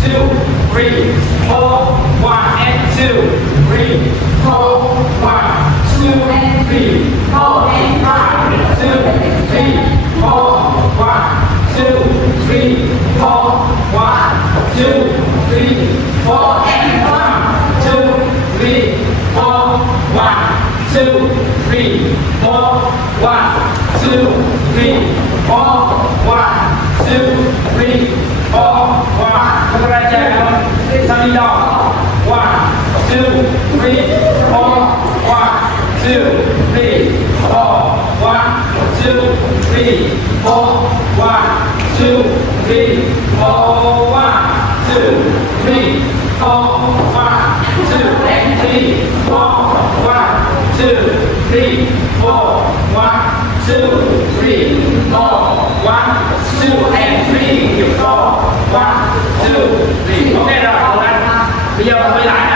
2, 3, 4, 1 and 2, 3, 4, 1, 2 and 3, 4 and 5, 2, 3, 4, 1, 2, 3, 4, 1, 2, 3, 4 and 1, 2, 3, 4, 1, 2, 3, 4, 1, 2, 3, 4, 1, 2, 3, 4, 1. Pengrajian Samida. 1, 2, 3, 4, 1, 2, 3, 4, 1, 2, 3, 4, 1, 2, 3, 4, 1, 2, 3, 4, 1, 2 and 3, 4, 1, 2, 3, 4, 1, 2, 3, 4, 1, 2 and 3, 4, 1, 2, 3. Ok rồi, bây giờ quay lại nè.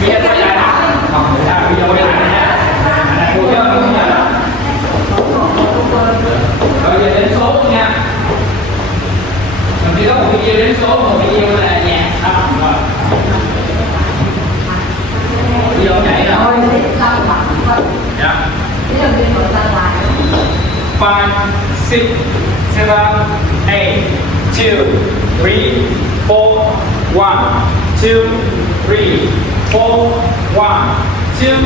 Bây giờ quay lại nè. Bây giờ quay lại nè nha. Cô nhớ không nhớ đâu. Rồi giờ đến số nha. Mình đi có một video đến số, một video là nhạc. Rồi. Bây giờ nhảy rồi. Dạ. 5, 6, 7, 8, 2, 3, 4, 1, 2, 3, 4, 1, 2,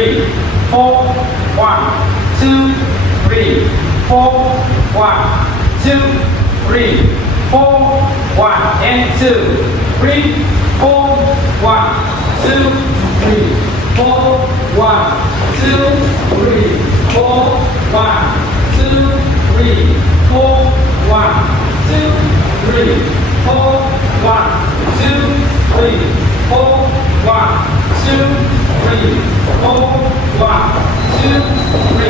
3, 4, 1, 2, 3, 4, 1, 2, 3, 4, 1 and 2, 3, 4, 1, 2, 3, 4, 1, 2, 3, 4, 1, 2, 3, 4, 1, 2, 3, 4, 1, 2, 3, 4, 1, 2, 3, 4, 1, 2, 3,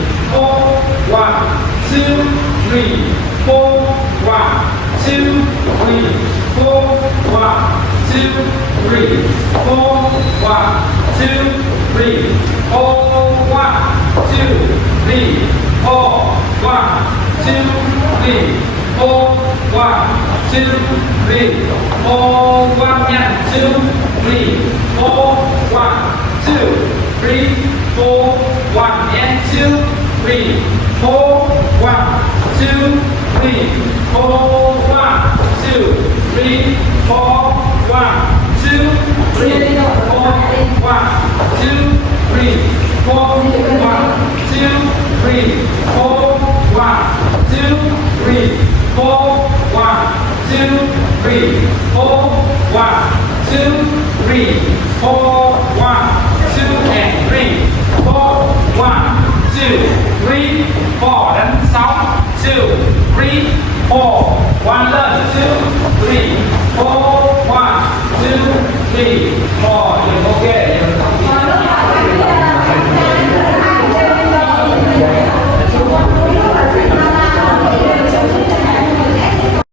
4, 1, 2, 3, 4, 1, 2, 3, 4, 1, 2, 3, 4, 1, 2, 3, 4, 1, 2, 3, 4, 1, 2, 3, 4, 1, 2, 3, 4, 1, 2, 3, 4, 1 and 2, 3, 4, 1, 2, 3, 4, 1 and 2, 3, 4, 1, 2, 3, 4, 1, 2, 3, 4, 1, 2, 3, 4, 1, 2, 3, 4, 1, 2, 3, 4, 1, 2, 3, 4, 1, 2, 3, 4, 1, 2, 3, 4, 1, 2 and 3, 4, 1, 2, 3, 4 đánh 6, 2, 3, 4, 1 lên 2, 3, 4, 1, 2, 3, 4, dừng ok.